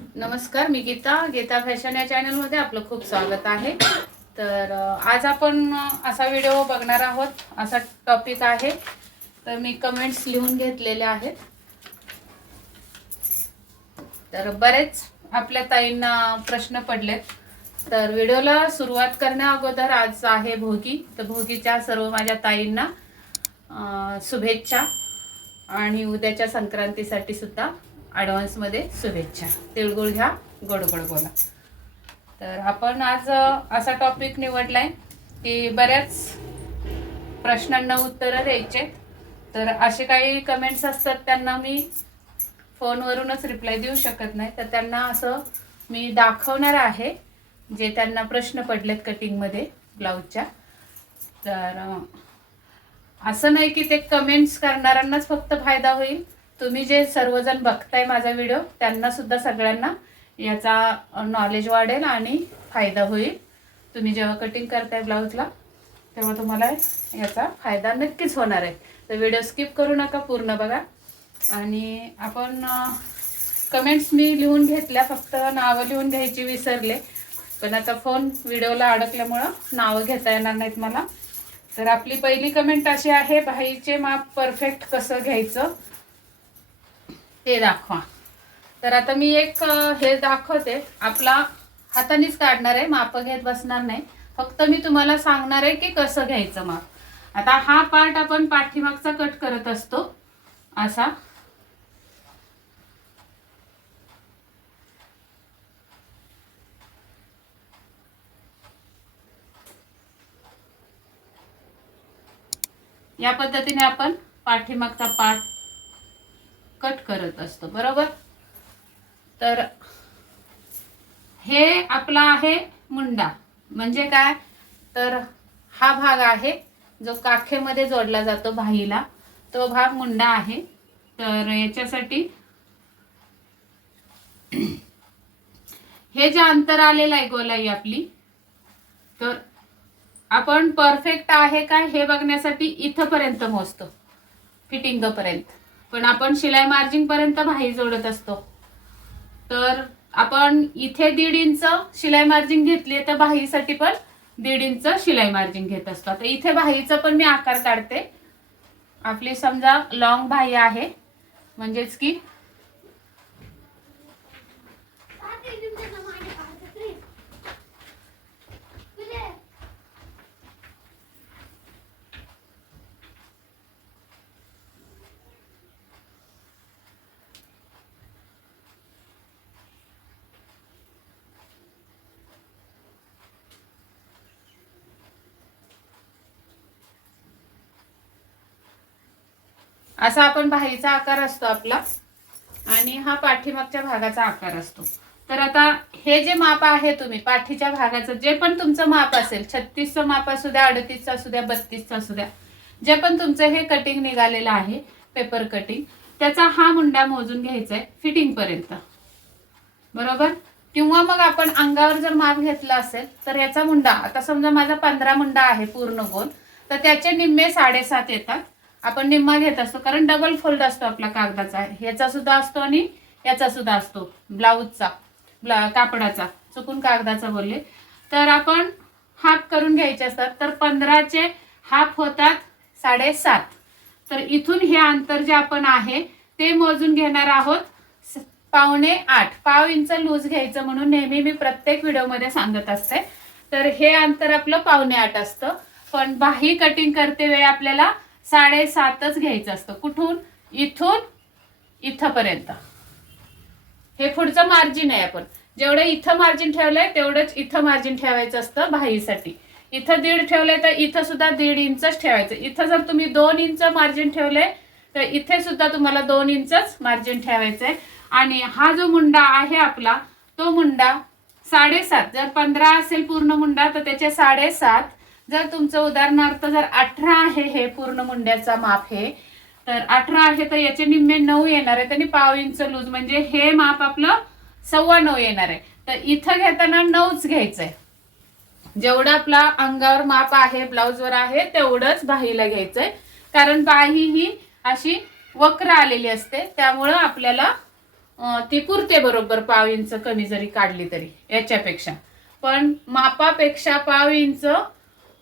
नमस्कार मी गीता. गीता फॅशन या चॅनलमध्ये आपलं खूप स्वागत आहे. तर आज आपण असा व्हिडिओ बघणार आहोत. असा टॉपिक आहे. तर मी कमेंट्स लिहून घेतलेले आहेत. तर बरेच आपल्या ताईंना प्रश्न पडलेत. तर व्हिडिओला सुरुवात करण्या अगोदर आज आहे भोगी. तर भोगीच्या सर्व माझ्या ताईंना शुभेच्छा. आणि उद्याच्या संक्रांतीसाठी सुद्धा. ॲडव्हान्समध्ये शुभेच्छा. तिळगुळ घ्या गोड गोड बोला. तर आपण आज असा टॉपिक निवडला आहे की बऱ्याच प्रश्नांना उत्तरं द्यायचे. तर असे काही कमेंट्स असतात त्यांना मी फोनवरूनच रिप्लाय देऊ शकत नाही. तर त्यांना असं मी दाखवणार आहे जे त्यांना प्रश्न पडलेत कटिंगमध्ये ब्लाऊजच्या तर असं नाही की ते कमेंट्स करणाऱ्यांनाच फक्त फायदा होईल. तुम्ही जे सर्वजण बघताय माझा व्हिडिओ त्यांना सुद्धा सगळ्यांना याचा नॉलेज वाढेल आणि फायदा होईल. तुम्ही जेव्हा कटिंग करताय ब्लाऊजला तेव्हा तुम्हाला याचा फायदा नक्कीच होणार आहे. तर व्हिडिओ स्किप करू नका पूर्ण बघा. आणि आपण कमेंट्स मी लिहून घेतल्या फक्त नावं लिहून घ्यायची विसरले. पण आता फोन व्हिडिओला अडकल्यामुळं नावं घेता येणार नाहीत मला. तर आपली पहिली कमेंट अशी आहे भाईचे माप परफेक्ट कसं घ्यायचं? ते दाखवा. तर आता मी एक हे दाखवते. आपला हातानेच काढणार आहे माप घेत बसणार नाही. फक्त मी तुम्हाला सांगणार आहे की कसं घ्यायचं माप. आता हा पार्ट आपण पाठीमागचा कट करत असतो. असा. या पद्धतीने आपण पाठीमागचा पार्ट कट करत असतो बरोबर? तर हे आपला आहे मुंडा. म्हणजे काय? तर हा भाग आहे जो काखेमध्ये जोडला जातो भाईला. तो भाग मुंडा आहे. तर याच्यासाठी हे जे अंतर आलेलं आहे गोलाई आपली तर आपण परफेक्ट आहे काय हे बघण्यासाठी इथंपर्यंत मोजतो. फिटिंग पर्यंत. पण आपण शिलाई मार्जिन पर्यंत भाई जोडत असतो. तर आपण इथे दीड इंच शिलाई मार्जिन घेतली तर भाईसाठी पण दीड इंच शिलाई मार्जिन घेत असतो. आता इथे बाहीचं पण मी आकार काढते. आपली समजा लॉंग भाई आहे. म्हणजेच की असा आपण भाईचा आकार असतो आपला. आणि हा पाठीमागच्या भागाचा आकार असतो. तर आता हे जे माप आहे तुम्ही पाठीच्या भागाचं जे पण तुमचं माप असेल छत्तीसचं माप असू द्या अडतीसचं असू द्या बत्तीसचं असू द्या जे पण तुमचं हे कटिंग निघालेलं आहे पेपर कटिंग त्याचा हा मुंडा मोजून घ्यायचा आहे फिटिंगपर्यंत बरोबर? किंवा मग आपण अंगावर जर माप घेतला असेल तर याचा मुंडा आता समजा माझा पंधरा मुंडा आहे पूर्ण गोल तर त्याचे निम्मे साडेसात येतात. आपण निम्मा घेत असतो कारण डबल फोल्ड असतो आपला कागदाचा. ह्याचा सुद्धा असतो आणि याचा सुद्धा असतो. ब्लाऊजचा ब्ला कापडाचा. चुकून कागदाचा बोलले. तर आपण हाफ करून घ्यायचे असतात तर पंधराचे हाफ होतात साडेसात. तर इथून हे अंतर जे आपण आहे ते मोजून घेणार आहोत पावणे आठ. पाव इंच लूज घ्यायचं म्हणून नेहमी मी प्रत्येक व्हिडिओमध्ये सांगत असते. तर हे अंतर आपलं पावणे आठ असतं. पण बाही कटिंग करते वेळी आपल्याला साडेसातच घ्यायचं असतं. कुठून? इथून इथंपर्यंत. हे पुढचं मार्जिन आहे आपण. जेवढं इथं मार्जिन ठेवलंय तेवढंच इथं मार्जिन ठेवायचं असतं बाहीसाठी. इथं दीड ठेवलंय तर इथं सुद्धा दीड इंचच ठेवायचं. इथं जर तुम्ही दोन इंच मार्जिन ठेवलंय तर इथे सुद्धा तुम्हाला दोन इंचच मार्जिन ठेवायचं आहे आणि हा जो मुंडा आहे आपला तो मुंडा साडेसात. जर पंधरा असेल पूर्ण मुंडा तर त्याचे साडेसात जर तुमचं उदाहरणार्थ जर अठरा आहे हे पूर्ण मुंड्याचा माप हे तर अठरा आहे तर याचे निम्मे नऊ येणार आहे. त्यांनी पाव इंच लूज म्हणजे हे माप आपलं सव्वा नऊ येणार आहे. तर इथं घेताना नऊच घ्यायचंय. जेवढं आपला अंगावर माप आहे ब्लाऊजवर आहे तेवढंच बाहीला घ्यायचंय. कारण बाही ही अशी वक्र आलेली असते त्यामुळं आपल्याला ती पुरते बरोबर पाव इंच कमी जरी काढली तरी याच्यापेक्षा. पण मापापेक्षा पाव इंच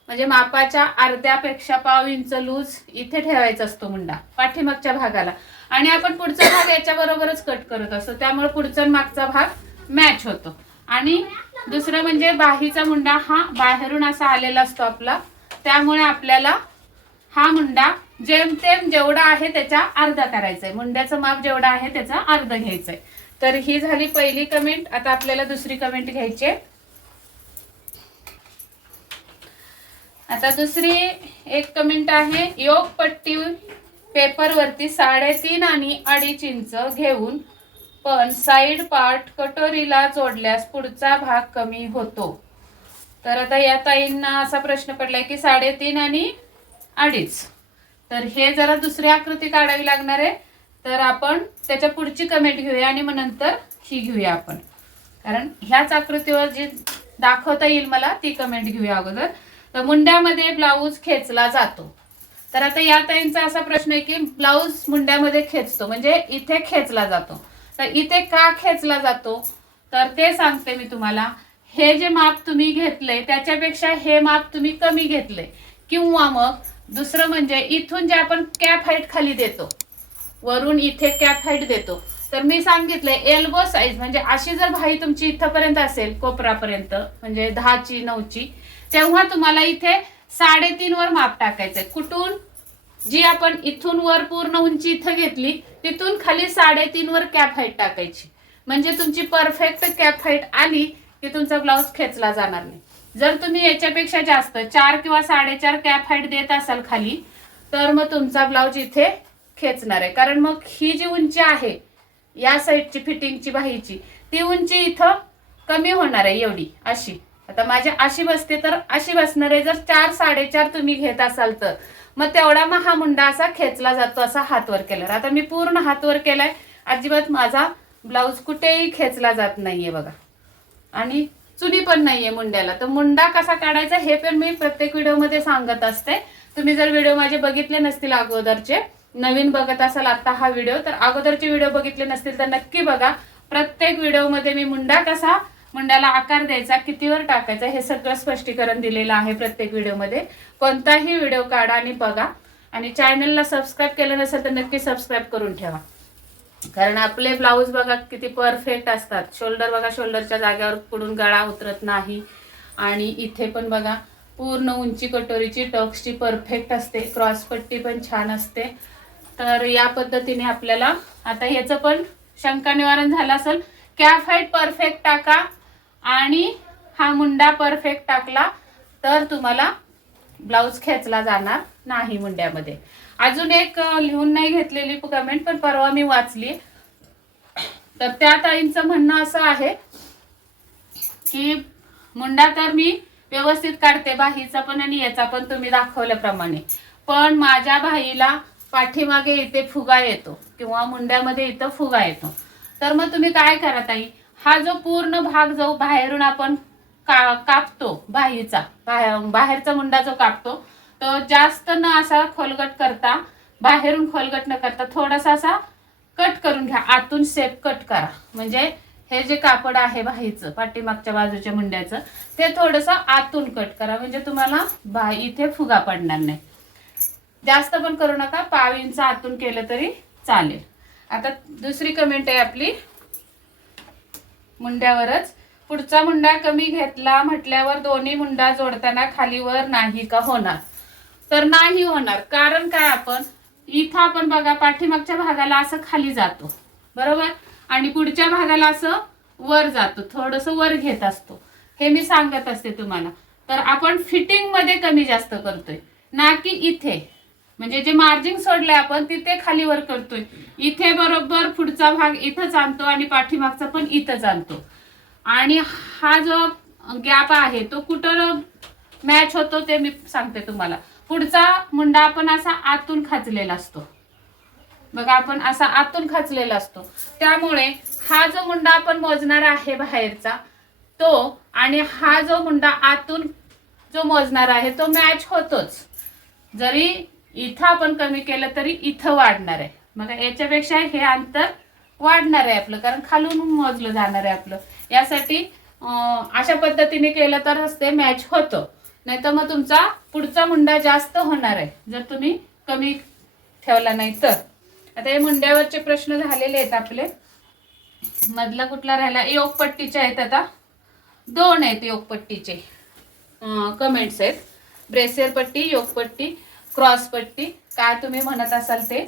म्हणजे मापाच्या अर्ध्यापेक्षा पाव इंच लूज इथे ठेवायचा असतो मुंडा पाठीमागच्या भागाला. आणि आपण पुढचा भाग याच्या बरोबरच कट करत असतो. त्यामुळे पुढचा मागचा भाग मॅच होतो. आणि दुसरं म्हणजे बाहीचा मुंडा हा बाहेरून असा आलेला असतो आपला. त्यामुळे आपल्याला हा मुंडा जेमतेम जेवढा आहे त्याच्या अर्धा करायचा आहे. मुंड्याचं माप जेवढं आहे त्याचा अर्ध घ्यायचंय तर ही झाली पहिली कमेंट आता आपल्याला दुसरी कमेंट घ्यायची आहे. आता दुसरी एक कमेंट आहे योग पट्टी पेपरवरती साडेतीन आणि अडीच इंच घेऊन पण साईड पार्ट कटोरीला जोडल्यास पुढचा भाग कमी होतो. तर आता या ताईंना असा प्रश्न पडलाय की साडेतीन आणि अडीच. तर हे जरा दुसरी आकृती काढावी लागणार आहे. तर आपण त्याच्या पुढची कमेंट घेऊया आणि मग नंतर ही घेऊया आपण. कारण ह्याच आकृतीवर जी दाखवता येईल मला ती कमेंट घेऊया अगोदर. तर मुंड्यामध्ये ब्लाऊज खेचला जातो. तर आता या ताईंचा असा प्रश्न आहे की ब्लाऊज मुंड्यामध्ये खेचतो म्हणजे इथे खेचला जातो. तर इथे का खेचला जातो? तर ते सांगते मी तुम्हाला. हे जे माप तुम्ही घेतले त्याच्यापेक्षा हे माप तुम्ही कमी घेतले. किंवा मग दुसरं म्हणजे इथून जे आपण कॅप हाईट खाली देतो वरून इथे कॅप हाईट देतो. तर मी सांगितलंय एल्बो साईज म्हणजे अशी जर भाई तुमची इथपर्यंत असेल कोपरापर्यंत म्हणजे दहाची नऊची तेव्हा तुम्हाला इथे साडेतीन वर माप टाकायचंय. कुठून? जी आपण इथून वर पूर्ण उंची इथं घेतली तिथून खाली साडेतीन वर कॅप हाईट टाकायची. म्हणजे तुमची परफेक्ट कॅप हाईट आली की तुमचा ब्लाऊज खेचला जाणार नाही. जर तुम्ही याच्यापेक्षा जास्त चार किंवा साडेचार कॅप हाईट देत असाल खाली तर मग तुमचा ब्लाऊज इथे खेचणार आहे. कारण मग ही जी उंची आहे या साईडची फिटिंगची बाहीची ती उंची इथं कमी होणार आहे एवढी अशी. आता माझी अशी बसते तर अशी बसणार आहे जर चार साडेचार तुम्ही घेत असाल तर. मग तेवढा मग हा मुंडा असा खेचला जातो असा हातवर केल्यावर. आता मी पूर्ण हातवर केलाय. अजिबात माझा ब्लाऊज कुठेही खेचला जात नाहीये बघा. आणि चुनी पण नाहीये मुंड्याला. तर मुंडा कसा काढायचा हे पण मी प्रत्येक व्हिडिओमध्ये सांगत असते. तुम्ही जर व्हिडिओ माझे बघितले नसतील अगोदरचे नवीन बघत असाल आता हा व्हिडिओ तर अगोदरचे व्हिडिओ बघितले नसतील तर नक्की बघा. प्रत्येक व्हिडिओमध्ये मी मुंडा कसा मुंड्याला आकार द्यायचा कितीवर टाकायचा हे सगळं स्पष्टीकरण दिलेलं आहे प्रत्येक व्हिडिओमध्ये. कोणताही व्हिडिओ काढा आणि बघा. आणि चॅनलला सबस्क्राईब केलं नसेल तर नक्की सबस्क्राईब करून ठेवा. कारण आपले ब्लाऊज बघा किती परफेक्ट असतात. शोल्डर बघा शोल्डरच्या जागेवर पुढून गळा उतरत नाही. आणि इथे पण बघा पूर्ण उंची कटोरीची टक्सची परफेक्ट असते. क्रॉसपट्टी पण छान असते. तर या पद्धतीने आपल्याला आता ह्याचं पण शंका निवारण झालं असेल. कॅफ हाईट परफेक्ट टाका. आणि हा मुंडा परफेक्ट टाकला तर तुम्हाला ब्लाऊज खेचला जाणार नाही मुंड्यामध्ये. अजून एक लिहून नाही घेतलेली कमेंट पण परवा मी वाचली. तर त्या ताईंचं म्हणणं असं आहे की मुंडा तर मी व्यवस्थित काढते बाहीचा पण आणि याचा पण तुम्ही दाखवल्याप्रमाणे. पण माझ्या भाईला पाठीमागे इथे फुगा येतो किंवा मुंड्यामध्ये इथं फुगा येतो. तर मग तुम्ही काय करा ताई? हा जो पूर्ण भाग जो बाहेरून आपण का कापतो बाहीचा बाहेरचा मुंडा जो कापतो तो जास्त न असा खोलगट करता बाहेरून खोलगट न करता थोडासा असा कट करून घ्या. आतून शेप कट करा. म्हणजे हे जे कापड आहे बाहीचं पाठीमागच्या बाजूच्या मुंड्याचं ते थोडंसं आतून कट करा. म्हणजे तुम्हाला बा इथे फुगा पडणार नाही. जास्त पण करू नका. पाव इंच आतून केलं तरी चालेल. आता दुसरी कमेंट आहे आपली. मुंड्यावरच. पुढचा मुंडा कमी घेतला म्हटल्यावर दोन्ही मुंडा जोडताना खालीवर नाही का होणार? तर नाही होणार. कारण काय आपण? इथं आपण बघा पाठीमागच्या भागाला असं खाली जातो. बरोबर? आणि पुढच्या भागाला असं वर जातो. थोडस वर घेत असतो. हे मी सांगत असते तुम्हाला. तर आपण फिटिंगमध्ये कमी जास्त करतोय. ना की इथे. म्हणजे जे मार्जिन सोडले आपण तिथे खाली वर करतोय. इथे बरोबर पुढचा भाग इथंच आणतो आणि पाठीमागचा पण इथंच आणतो. आणि हा जो गॅप आहे तो कुठं मॅच होतो ते मी सांगते तुम्हाला. पुढचा मुंडा आपण असा आतून खाचलेला असतो. बघा आपण असा आतून खाचलेला असतो. त्यामुळे हा जो मुंडा आपण मोजणार आहे बाहेरचा तो आणि हा जो मुंडा आतून जो मोजणार आहे तो मॅच होतोच. जरी इथं आपण कमी केलं तरी इथं वाढणार आहे. मग याच्यापेक्षा हे अंतर वाढणार आहे आपलं कारण खालून मोजलं जाणार आहे आपलं. यासाठी अशा पद्धतीने केलं तर ते मॅच होतं. नाही तर मग तुमचा पुढचा मुंडा जास्त होणार आहे जर तुम्ही कमी ठेवला नाही तर. आता हे मुंड्यावरचे प्रश्न झालेले आहेत आपले. मधला कुठला राहिला? योगपट्टीचे आहेत आता. दोन आहेत योगपट्टीचे. कमेंट्स आहेत. ब्रेसियर पट्टी योगपट्टी क्रॉस पट्टी काय तुम्ही म्हणत असाल ते?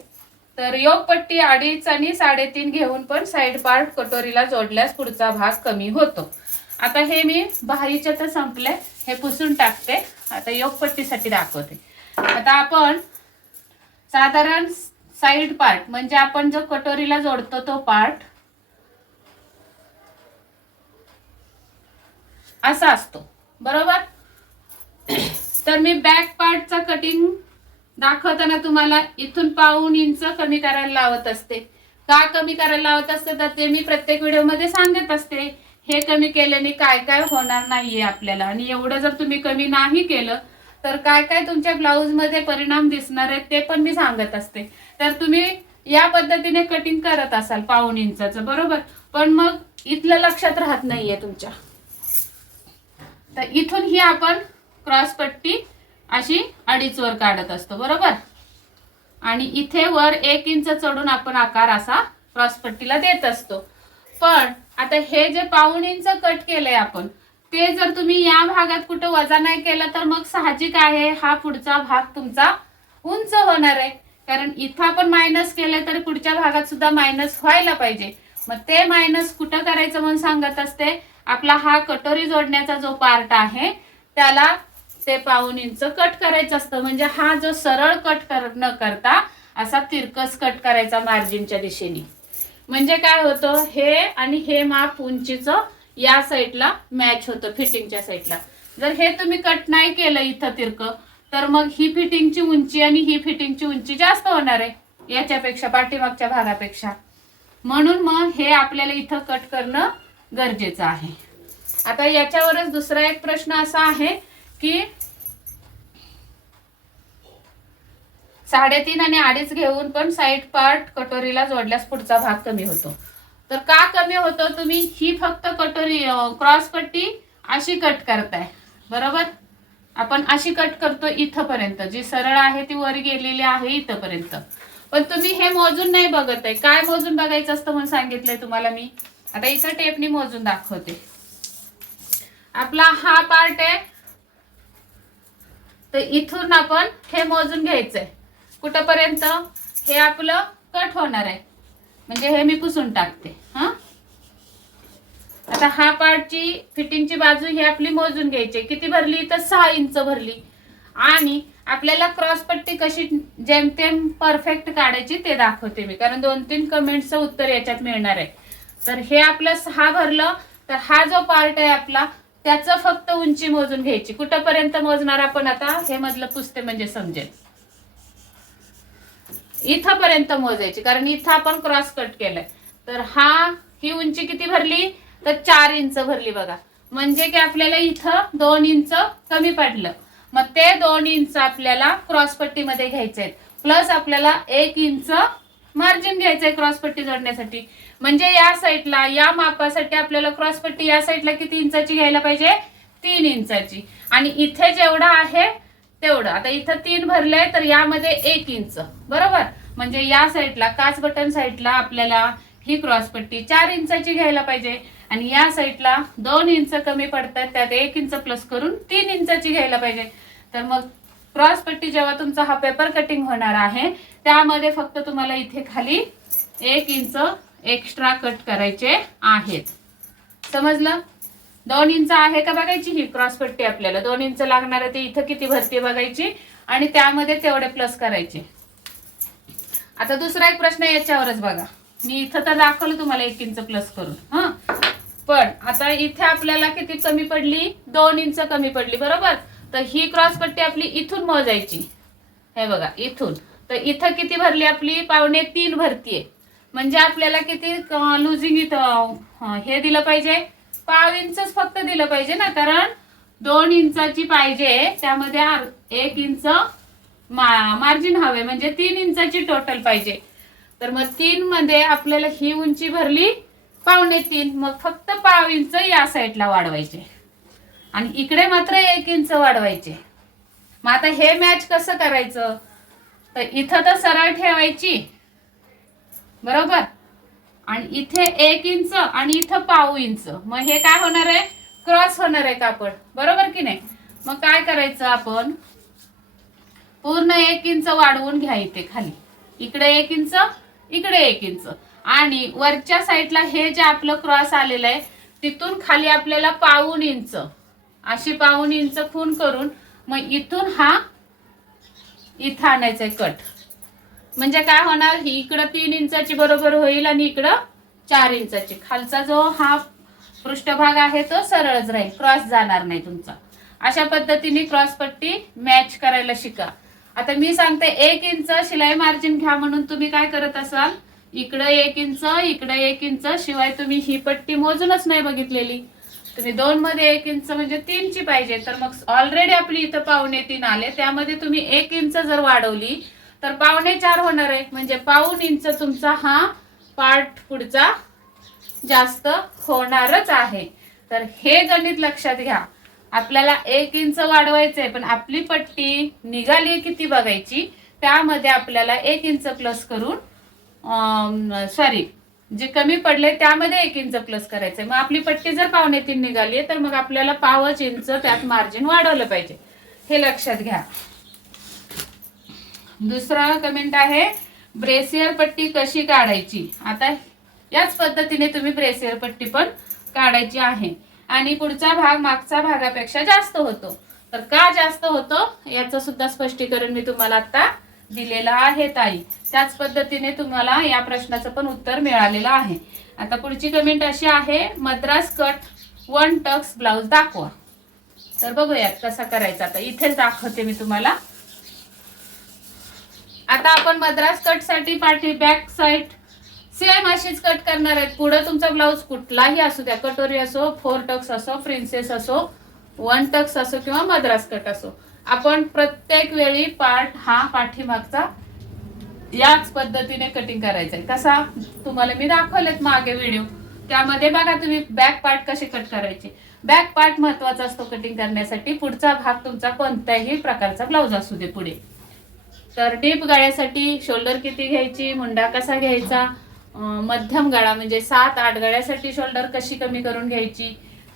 तर योगपट्टी अडीच आणि साडेतीन घेऊन पण साईड पार्ट कटोरीला जोडल्यास पुढचा भाग कमी होतो. आता हे मी बाहीच्या तर संपले हे पुसून टाकते. आता योगपट्टीसाठी दाखवते. आता आपण साधारण साईड पार्ट म्हणजे आपण जो कटोरीला जोडतो तो पार्ट असा असतो. बरोबर? तर मी बॅक पार्टचा कटिंग दाखवताना तुम्हाला इथून पाऊन इंच कमी करायला लावत असते. का कमी करायला लावत असते? तर ते मी प्रत्येक व्हिडिओमध्ये सांगत असते. हे कमी केल्याने काय काय होणार नाहीये आपल्याला. आणि एवढं जर तुम्ही कमी नाही केलं तर काय काय तुमच्या ब्लाऊजमध्ये परिणाम दिसणार आहेत ते पण मी सांगत असते. तर तुम्ही या पद्धतीने कटिंग करत असाल पाऊन इंचाचं बरोबर? पण मग इथलं लक्षात राहत नाहीये तुमच्या. तर इथून ही आपण क्रॉस पट्टी अशी अडीच वर काढत असतो बरोबर? आणि इथे वर एक इंच चढून आपण आकार असा क्रॉसपट्टीला देत असतो. पण आता हे जे पाऊण इंच कट केलंय आपण ते जर तुम्ही या भागात कुठं वजा नाही केलं तर मग साहजिक आहे हा पुढचा भाग तुमचा उंच होणार आहे. कारण इथं आपण मायनस केलं तर पुढच्या भागात सुद्धा मायनस व्हायला पाहिजे. मग ते मायनस कुठं करायचं म्हणून सांगत असते आपला हा कटोरी जोडण्याचा जो पार्ट आहे त्याला ते पाऊन इंच कट करायचं असतं. म्हणजे हा जो सरळ कट कर न करता असा तिरकस कट करायचा मार्जिनच्या दिशेने. म्हणजे काय होतं? हे आणि हे माप उंचीचं या साईडला मॅच होतं फिटिंगच्या साईडला. जर हे तुम्ही कट नाही केलं इथं तिरकं तर मग ही फिटिंगची उंची आणि ही फिटिंगची उंची जास्त होणार आहे याच्यापेक्षा पाठीमागच्या भागापेक्षा. म्हणून मग हे आपल्याला इथं कट करणं गरजेचं आहे. आता याच्यावरच दुसरा एक प्रश्न असा आहे की साडेतीन आणि अडीच घेऊन पण साईड पार्ट कटोरीला जोडल्यास पुढचा भाग कमी होतो. तर का कमी होतो? तुम्ही ही फक्त कटोरी क्रॉस पट्टी अशी कट करताय. बरोबर? आपण अशी कट करतो इथंपर्यंत. जी सरळ आहे ती वर गेलेली आहे इथंपर्यंत. पण तुम्ही हे मोजून नाही बघत आहे काय मोजून बघायचं असतं म्हणून सांगितलंय तुम्हाला मी? आता इथं टेपनी मोजून दाखवते. आपला हा पार्ट आहे. तर इथून आपण हे मोजून घ्यायचंय. कुठपर्यंत हे आपलं कट होणार आहे. म्हणजे हे मी पुसून टाकते. हा? आता हा पार्टची फिटिंगची बाजू ही आपली मोजून घ्यायची. किती भरली? तर सहा इंच भरली. आणि आपल्याला क्रॉस पट्टी कशी जेमतेम परफेक्ट काढायची ते दाखवते मी. कारण दोन तीन कमेंटचं उत्तर याच्यात मिळणार आहे. तर हे आपलं सहा भरलं तर हा जो पार्ट आहे आपला त्याचं फक्त उंची मोजून घ्यायची. कुठपर्यंत मोजणार आपण आता? हे मधलं पुसते म्हणजे समजेल. इथपर्यंत मोजायची कारण इथं आपण क्रॉस कट केलंय. तर हा ही उंची किती भरली? तर चार इंच भरली बघा. म्हणजे की आपल्याला इथं दोन इंच कमी पडलं. मग ते दोन इंच आपल्याला क्रॉस पट्टीमध्ये घ्यायचे आहेत. प्लस आपल्याला एक इंच मार्जिन घ्यायचंय क्रॉस पट्टी जोडण्यासाठी. म्हणजे या साईडला या मापासाठी आपल्याला क्रॉस पट्टी या साईडला किती इंचाची घ्यायला पाहिजे? तीन इंचाची. आणि इथे जेवढं आहे तेवढं. आता इथं तीन भरलंय तर यामध्ये एक इंच. बरोबर? म्हणजे या साईडला काच बटन साईडला आपल्याला ही क्रॉस पट्टी चार इंचाची घ्यायला पाहिजे. आणि या साईडला दोन इंच कमी पडतात त्यात एक इंच प्लस करून तीन इंचाची घ्यायला पाहिजे. तर मग क्रॉस पट्टी जेव्हा तुमचा हा पेपर कटिंग होणार आहे त्यामध्ये फक्त तुम्हाला इथे खाली एक इंच एक्स्ट्रा कट करायचे आहेत. समजलं? दोन इंच आहे का बघायची ही क्रॉस पट्टी आपल्याला. दोन इंच लागणार आहे ते इथं किती भरती बघायची. आणि त्यामध्ये तेवढे प्लस करायचे. आता दुसरा एक प्रश्न याच्यावरच बघा. मी इथं तर दाखवलं तुम्हाला एक इंच प्लस करून. हा? पण आता इथे आपल्याला किती कमी पडली? दोन इंच कमी पडली बरोबर? तर ही क्रॉस पट्टी आपली इथून मोजायची हे बघा इथून. तर इथं किती भरली आपली? पावणे तीन भरतीये. म्हणजे आपल्याला किती लुझिंग इथं हे दिलं पाहिजे. पाव इंचच फक्त दिलं पाहिजे ना कारण दोन इंचाची पाहिजे त्यामध्ये एक इंच मार्जिन हवे म्हणजे तीन इंचाची टोटल पाहिजे. तर मग तीन मध्ये आपल्याला ही उंची भरली पावणे तीन. मग फक्त पाव इंच या साईडला वाढवायचे. आणि इकडे मात्र एक इंच वाढवायचे. मग आता हे मॅच कसं करायचं? तर इथं तर सरळ ठेवायची. बरोबर? आणि इथे एक इंच आणि इथं पाऊ इंच. मग हे काय होणार आहे? क्रॉस होणार आहे कापड. बरोबर की नाही? मग काय करायचं आपण? पूर्ण एक इंच वाढवून घ्या इथे खाली. इकडे एक इंच इकडे एक इंच. आणि वरच्या साईडला हे जे आपलं क्रॉस आलेलं आहे तिथून खाली आपल्याला पाऊन इंच. अशी पाऊन इंच खून करून मग इथून हा इथं आणायचा कट. म्हणजे काय होणार? ही इकडं तीन इंचाची बरोबर होईल आणि इकडं चार इंचाची. खालचा जो हा पृष्ठभाग आहे तो सरळच राहील. क्रॉस जाणार नाही तुमचा. अशा पद्धतीने क्रॉस पट्टी मॅच करायला शिका. आता मी सांगते एक इंच शिलाई मार्जिन घ्या म्हणून तुम्ही काय करत असाल? इकडं एक इंच इकडं एक इंच शिवाय तुम्ही ही पट्टी मोजूनच नाही बघितलेली. तुम्ही दोन मध्ये एक इंच म्हणजे तीनची पाहिजे. तर मग ऑलरेडी आपली इथं पावणे तीन आले. त्यामध्ये तुम्ही एक इंच जर वाढवली तर पावणे चार होणार आहे. म्हणजे पाऊन इंच तुमचा हा पार्ट पुढचा जास्त होणारच आहे. तर हे गणित लक्षात घ्या. आपल्याला एक इंच वाढवायचंय पण आपली पट्टी निघाली किती बघायची? त्यामध्ये आपल्याला एक इंच प्लस करून सॉरी जे कमी पडले त्यामध्ये एक इंच प्लस करायचंय. मग आपली पट्टी जर पावणे तीन निघाली तर मग आपल्याला पावच इंच त्यात मार्जिन वाढवलं पाहिजे. हे लक्षात घ्या. दुसरा कमेंट आहे ब्रेसियर पट्टी कशी काढायची? आता याच पद्धतीने तुम्ही ब्रेसियर पट्टी पण काढायची आहे. आणि पुढचा भाग मागचा भागापेक्षा जास्त होतो. तर का जास्त होतो? याचं सुद्धा स्पष्टीकरण मी तुम्हाला आता दिलेलं आहे ताई. त्याच पद्धतीने तुम्हाला या प्रश्नाचं पण उत्तर मिळालेलं आहे. आता पुढची कमेंट अशी आहे Madras cut one tucks blouse दाखवा. तर बघूयात कसा करायचा. आता इथेच दाखवते मी तुम्हाला. आता आपण मद्रास कटसाठी पाठी बॅक साईड सेम अशीच कट करणार आहेत. पुढे तुमचा ब्लाऊज कुठलाही असू द्या. कटोरी असो फोर टक्स असो प्रिन्सेस असो वन टक्स असो किंवा मद्रास कट असो. आपण प्रत्येक वेळी पार्ट हा पाठीमागचा याच पद्धतीने कटिंग करायचा आहे. कसा? तुम्हाला मी दाखवलेत मागे व्हिडिओ त्यामध्ये बघा तुम्ही बॅक पार्ट कसे कट करायचे. बॅक पार्ट महत्त्वाचा असतो कटिंग करण्यासाठी. पुढचा भाग तुमचा कोणत्याही प्रकारचा ब्लाऊज असू दे पुढे. तर डीप गाळ्यासाठी शोल्डर किती घ्यायची मुंडा कसा घ्यायचा मध्यम गळा म्हणजे सात आठ गळ्यासाठी शोल्डर कशी कमी करून घ्यायची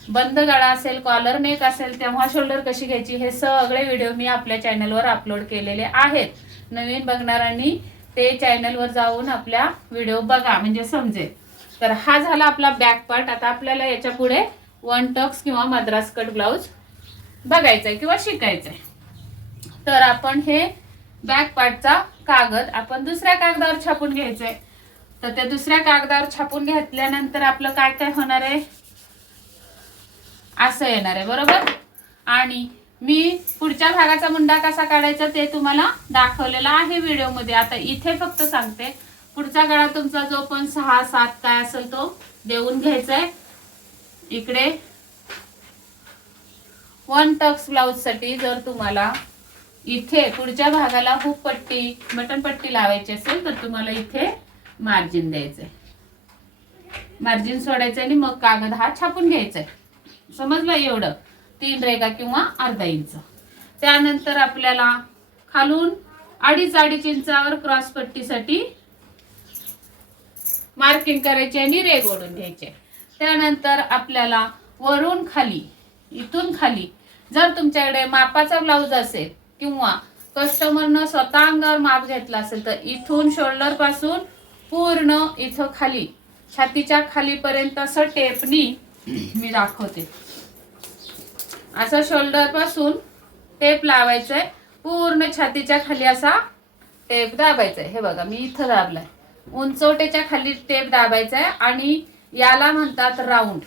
बंद गळा असेल कॉलर नेक असेल तेव्हा शोल्डर कशी घ्यायची हे सगळे व्हिडिओ मी आपल्या चॅनलवर अपलोड केलेले आहेत. नवीन बघणाऱ्यांनी ते चॅनलवर जाऊन आपल्या व्हिडिओ बघा म्हणजे समजेल. तर हा झाला आपला बॅक पार्ट आता आपल्याला याच्यापुढे वन टक्स किंवा मद्रास कट ब्लाऊज बघायचा आहे किंवा शिकायचं आहे तर आपण हे बॅक पार्टचा कागद आपण दुसऱ्या कागदावर छापून घ्यायचंय. तर त्या दुसऱ्या कागदावर छापून घेतल्यानंतर आपलं काय काय होणार आहे? असं येणार आहे बरोबर? आणि मी पुढच्या भागाचा मुंडा कसा काढायचा ते तुम्हाला दाखवलेला आहे व्हिडिओमध्ये. आता इथे फक्त सांगते. पुढचा गळा तुमचा जो पण सहा सात काय असेल तो देऊन घ्यायचा आहे इकडे वन टक्स ब्लाऊजसाठी जर तुम्हाला इथे पुढच्या भागाला हुक पट्टी बटन पट्टी लावायची असेल तर तुम्हाला इथे मार्जिन द्यायचंय. मार्जिन सोडायचं आणि मग कागद हा छापून घ्यायचा आहे समजलं एवढं? तीन रेगा किंवा अर्धा इंच. त्यानंतर आपल्याला खालून अडीच अडीच इंचावर क्रॉस पट्टीसाठी मार्किंग करायची आणि रेग ओढून घ्यायचे. त्यानंतर आपल्याला वरून खाली इथून खाली जर तुमच्याकडे मापाचा ब्लाऊज असेल किंवा कस्टमरनं स्वतः अंगावर माप घेतला असेल तर इथून शोल्डरपासून पूर्ण इथं खाली छातीच्या खालीपर्यंत असं टेपनी मी दाखवते. असं शोल्डरपासून टेप लावायचंय पूर्ण छातीच्या खाली असा टेप दाबायचा आहे हे बघा मी इथं दाबलाय. उंचवटेच्या खाली टेप दाबायचा आहे आणि याला म्हणतात राऊंड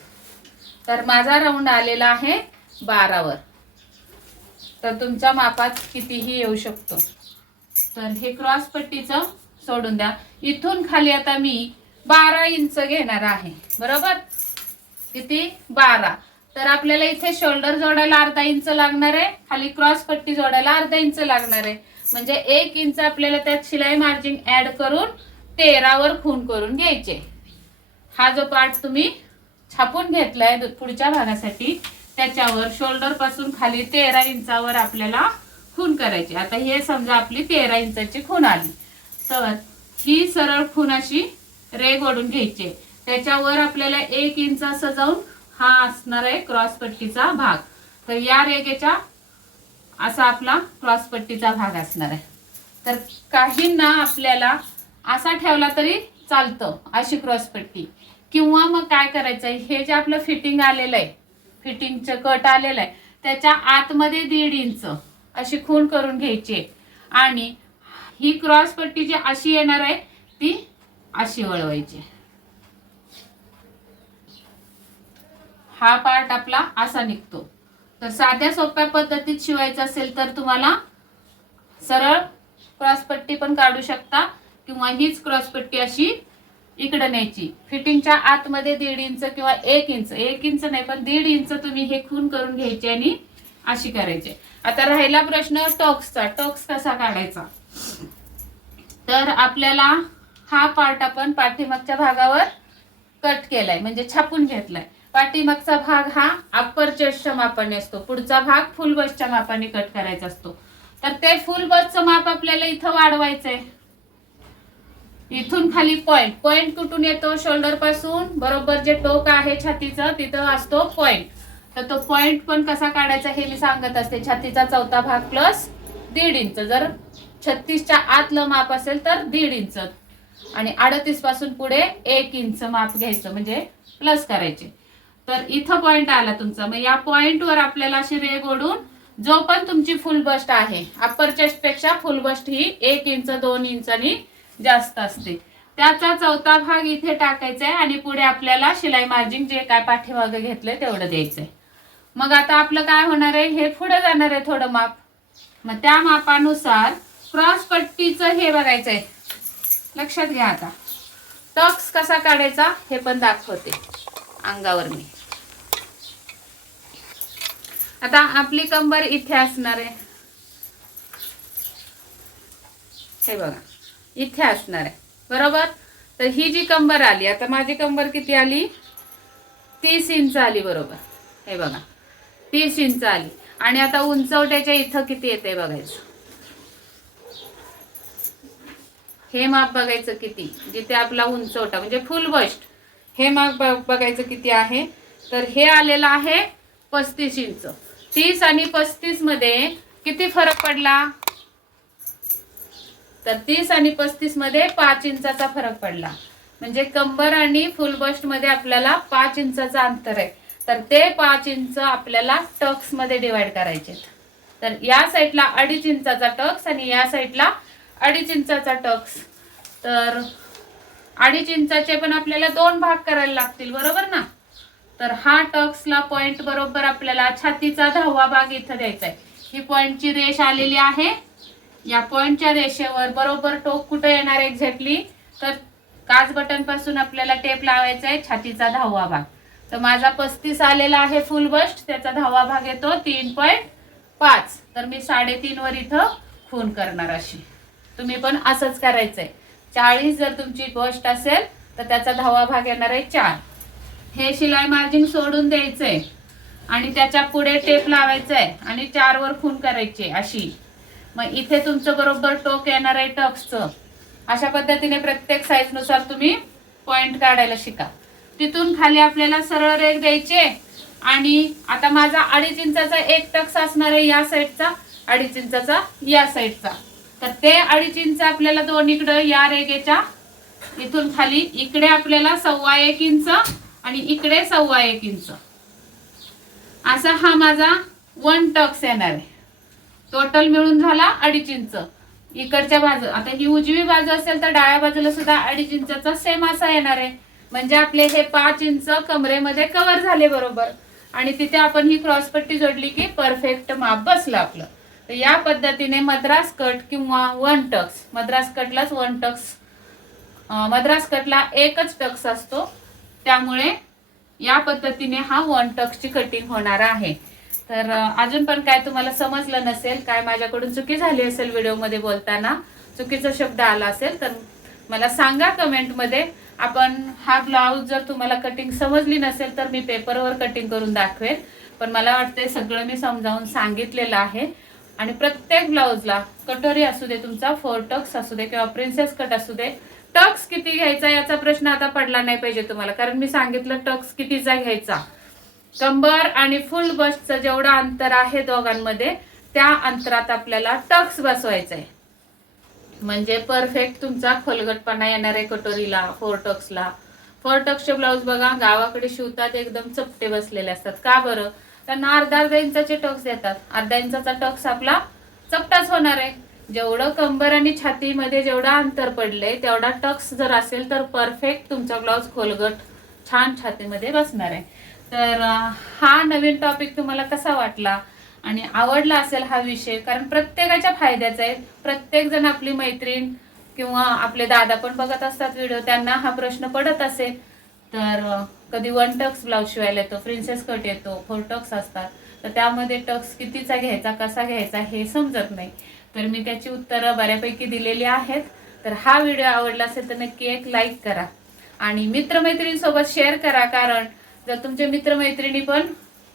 तर माझा राऊंड आलेला आहे बारावर. तर तुमच्या मापात कितीही येऊ शकतो. तर हे क्रॉस पट्टीचं सोडून द्या. इथून खाली आता मी बारा इंच घेणार आहे. बरोबर? किती? बारा. तर आपल्याला इथे शोल्डर जोडायला अर्धा इंच लागणार आहे. खाली क्रॉस पट्टी जोडायला अर्धा इंच लागणार आहे. म्हणजे एक इंच आपल्याला त्यात शिलाई मार्जिन ऍड करून तेरावर खून करून घ्यायचे. हा जो पार्ट तुम्ही छापून घेतलाय दु- पुढच्या भागासाठी त्याच्यावर शोल्डरपासून खाली तेरा इंचावर आपल्याला खून करायची. आता हे समजा आपली तेरा इंचाची खून आली. तर ही सरळ खून अशी रेग ओढून घ्यायची. त्याच्यावर आपल्याला एक इंच असं जाऊन हा असणार आहे क्रॉस पट्टीचा भाग. तर या रेगेच्या असा आपला क्रॉस पट्टीचा भाग असणार आहे. तर काहींना आपल्याला असा ठेवला तरी चालतं अशी क्रॉस पट्टी. किंवा मग काय करायचं आहे हे जे आपलं फिटिंग आलेलं आहे फिटिंगचं कट आलेलं आहे. त्याच्या आतमध्ये दीड इंच अशी खूण करून घ्यायची आणि ही क्रॉस पट्टी जी अशी येणार आहे ती अशी वळवायची हा पार्ट आपला असा निघतो. तर साध्या सोप्या पद्धतीत शिवायचं असेल तर तुम्हाला सरळ क्रॉसपट्टी पण काढू शकता किंवा हीच क्रॉसपट्टी अशी इकडे न्यायची. फिटिंगच्या आतमध्ये दीड इंच किंवा एक इंच एक इंच नाही पण दीड इंच तुम्ही हे खून करून घ्यायचे आणि अशी करायची. आता राहिला प्रश्न टॉक्सचा. टॉक्स कसा काढायचा? तर आपल्याला हा पार्ट आपण पाठीमागच्या भागावर कट केलाय म्हणजे छापून घेतलाय. पाठीमागचा भाग हा अप्पर चेस्टच्या मापाने असतो. पुढचा भाग फुल बसच्या मापाने कट करायचा असतो. तर ते फुल बसचं माप आपल्याला इथं वाढवायचंय. इथून खाली पॉइंट पॉइंट कुठून येतो? शोल्डरपासून. बरोबर जे टोक आहे छातीचं तिथं असतो पॉइंट तर तो पॉइंट पण कसा काढायचा हे मी सांगत असते. छातीचा चौथा भाग प्लस दीड इंच जर छत्तीसच्या आतलं माप असेल तर दीड इंच आणि अडतीसपासून पुढे एक इंच माप घ्यायचं म्हणजे प्लस करायचे. तर इथं पॉइंट आला तुमचा. मग या पॉइंटवर आपल्याला अशी रेग ओढून जो पण तुमची फुल बस्ट आहे अप्पर चेस्टपेक्षा फुल बस्ट ही एक इंच दोन इंच आणि जास्त असते. त्याचा चौथा भाग इथे टाकायचा आहे आणि पुढे आपल्याला शिलाई मार्जिन जे काय पाठीमागे घेतलंय तेवढं द्यायचंय. मग आता आपलं काय होणार आहे हे पुढे जाणार आहे थोडं माप. मग त्या मापानुसार क्रॉस पट्टीचं हे बघायचं आहे लक्षात घ्या आता. टक्स कसा काढायचा? हे पण दाखवते. अंगावर मी. आता आपली कंबर इथे असणार आहे हे बघा. इथे असणार आहे. बरोबर? तर ही जी कंबर आली आता माझी कंबर किती आली? तीस इंच आली बरोबर. हे बघा. तीस इंच आली. आणि आता उंचवट्याच्या इथं किती येते बघायचं. हे माप बघायचं किती? जिथे आपला उंचवटा म्हणजे फुल बस्ट हे माप बघायचं किती आहे? तर हे आलेलं आहे पस्तीस इंच. तीस आणि पस्तीसमध्ये किती फरक पडला? तर तीस आणि पस्तीसमध्ये पाच इंचाचा फरक पडला. म्हणजे कंबर आणि फुल बस्टमध्ये आपल्याला पाच इंचाचं अंतर आहे. तर ते पाच इंच आपल्याला टक्समध्ये डिवाइड करायचे तर या साईडला अडीच इंचाचा टक्स आणि या साईडला अडीच इंचाचा टक्स तर अडीच इंचाचे पण आपल्याला दोन भाग करायला लागतील बरोबर ना? तर हा टक्सला पॉइंट बरोबर आपल्याला छातीचा दहावा भाग इथं द्यायचा आहे. ही पॉइंटची रेष आलेली आहे. या पॉइंटच्या रेषेवर बरोबर टोक कुठं येणार एक्झॅक्टली तर काच बटनपासून आपल्याला टेप लावायचा आहे छातीचा दहावा भाग. तर माझा पस्तीस आलेला आहे फुल बस्ट त्याचा दहावा भाग येतो तीन पॉईंट पाच. तर मी साडेतीन वर इथं खून करणार अशी. तुम्ही पण असंच करायचंय. चाळीस जर तुमची बस्ट असेल तर त्याचा दहावा भाग येणार आहे चार. हे शिलाई मार्जिन सोडून द्यायचंय. आणि त्याच्या पुढे टेप लावायचंय. आणि चार वर खून करायची अशी. मग इथे तुमचं बरोबर टोक येणार आहे टक्सचं. अशा पद्धतीने प्रत्येक साईजनुसार तुम्ही पॉइंट काढायला शिका. तिथून खाली आपल्याला सरळ रेख द्यायचे आणि आता माझा अडीच इंचाचा एक टक्स असणार आहे या साईडचा अडीच इंचाचा या साईडचा तर ते अडीच इंच आपल्याला दोन इकडं या रेगेच्या इथून खाली इकडे आपल्याला सव्वा एक इंच आणि इकडे सव्वा एक इंच. असा हा माझा वन टक्स येणार आहे. टोटल मिळून झाला अडीच इंच. इकडच्या बाजू आता ही उजवी बाजू असेल तर डाव्या बाजूला सुद्धा अडीच इंचा सेम असा येणार आहे. म्हणजे आपले हे पाच इंच कमरेमध्ये कव्हर झाले बरोबर. आणि तिथे आपण ही क्रॉसपट्टी जोडली की परफेक्ट माप बसलं आपलं. तर या पद्धतीने मद्रास कट किंवा वन टक्स मद्रास कटलाच वन टक्स मद्रास कटला एकच टक्स असतो. त्यामुळे या पद्धतीने हा वन टक्सची कटिंग होणार आहे. तर अजून पण काय तुम्हाला समजलं नसेल काय माझ्याकडून चुकी झाली असेल व्हिडिओमध्ये बोलताना चुकीचा शब्द आला असेल तर मला सांगा कमेंटमध्ये. आपण हा ब्लाऊज जर तुम्हाला कटिंग समजली नसेल तर मी पेपरवर कटिंग करून दाखवेल. पण मला वाटते सगळं मी समजावून सांगितलेलं आहे. आणि प्रत्येक ब्लाऊजला कटोरी असू दे तुमचा फोर टक्स असू दे किंवा प्रिन्सेस कट असू दे टक्स किती घ्यायचा याचा प्रश्न आता पडला नाही पाहिजे तुम्हाला. कारण मी सांगितलं टक्स कितीचा घ्यायचा. कंबर आणि फुल बस्टचं जेवढं अंतर आहे दोघांमध्ये त्या अंतरात आपल्याला टक्स बसवायचा आहे म्हणजे परफेक्ट तुमचा खोलगटपणा येणार आहे कटोरीला फोर टक्सला फोर टक्सचे ब्लाऊज बघा गावाकडे शिवतात एकदम चपटे बसलेले असतात. का बरं? त्यांना अर्धा अर्धा इंचाचे टक्स देतात. अर्धा इंचाचा टक्स आपला चपटाच होणार आहे. जेवढं कंबर आणि छातीमध्ये जेवढं अंतर पडलंय तेवढा टक्स जर असेल तर परफेक्ट तुमचा ब्लाऊज खोलगट छान छातीमध्ये बसणार आहे. तर हा नवीन टॉपिक तुम्हाला कसा वाटला? आणि आवडला असेल हा विषय? कारण प्रत्येकाच्या फायद्याचा आहे. प्रत्येकजण आपली मैत्रीण किंवा आपले दादा पण बघत असतात व्हिडिओ त्यांना हा प्रश्न पडत असेल. तर कधी वन टक्स ब्लाऊज शिवायला येतो प्रिन्सेस कट येतो फोर टक्स असतात. तर त्यामध्ये टक्स कितीचा घ्यायचा कसा घ्यायचा हे समजत नाही. तर मी त्याची उत्तरं बऱ्यापैकी दिलेली आहेत. तर हा व्हिडिओ आवडला असेल तर नक्की एक लाईक करा. आणि मित्रमैत्रिणींसोबत शेअर करा कारण जर तुमचे मित्रमैत्रिणी पण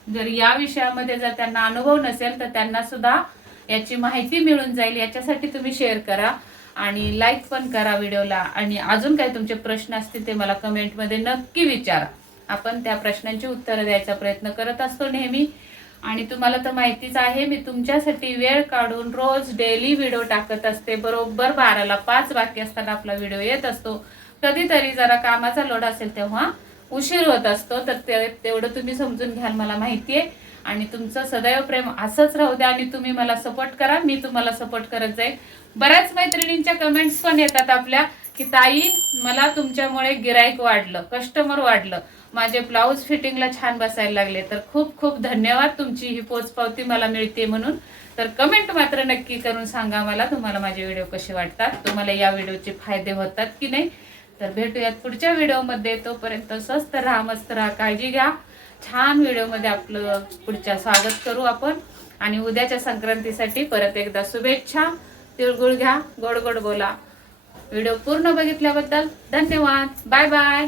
जर या विषयामध्ये जर त्यांना अनुभव नसेल तर त्यांना सुद्धा याची माहिती मिळून जाईल. याच्यासाठी तुम्ही शेअर करा आणि लाईक पण करा व्हिडिओला. आणि अजून काही तुमचे प्रश्न असतील ते मला कमेंटमध्ये नक्की विचारा. आपण त्या प्रश्नांची उत्तरं द्यायचा प्रयत्न करत असतो नेहमी. आणि तुम्हाला तर माहितीच आहे मी तुमच्यासाठी वेळ काढून रोज डेली व्हिडिओ टाकत असते. बरोबर बाराला पाच बाकी असताना आपला व्हिडिओ येत असतो. कधीतरी जरा कामाचा लोड असेल तेव्हा उशीर होत असतो तर ते तेवढं तुम्ही समजून घ्याल मला माहिती आहे आणि तुमचं सदैव प्रेम असंच राहू द्या आणि तुम्ही मला सपोर्ट करा मी तुम्हाला सपोर्ट करत जाईल बऱ्याच मैत्रिणींच्या कमेंट्स पण येतात आपल्या की ताई मला तुमच्यामुळे गिरायक वाढलं कस्टमर वाढलं. माझे ब्लाऊज फिटिंगला छान बसायला लागले तर खूप खूप धन्यवाद तुमची ही पोचपावती मला मिळते म्हणून. तर कमेंट मात्र नक्की करून सांगा मला तुम्हाला माझे व्हिडिओ कसे वाटतात तुम्हाला या व्हिडिओचे फायदे होतात की नाही. तर भेटूयात पुढच्या व्हिडिओमध्ये. तोपर्यंत स्वस्त राहा मस्त राहा काळजी घ्या. छान व्हिडिओमध्ये आपलं पुढच्या स्वागत करू आपण. आणि उद्याच्या संक्रांतीसाठी परत एकदा शुभेच्छा. तिळगुळ घ्या गोड गोड बोला. व्हिडिओ पूर्ण बघितल्याबद्दल धन्यवाद. Bye bye.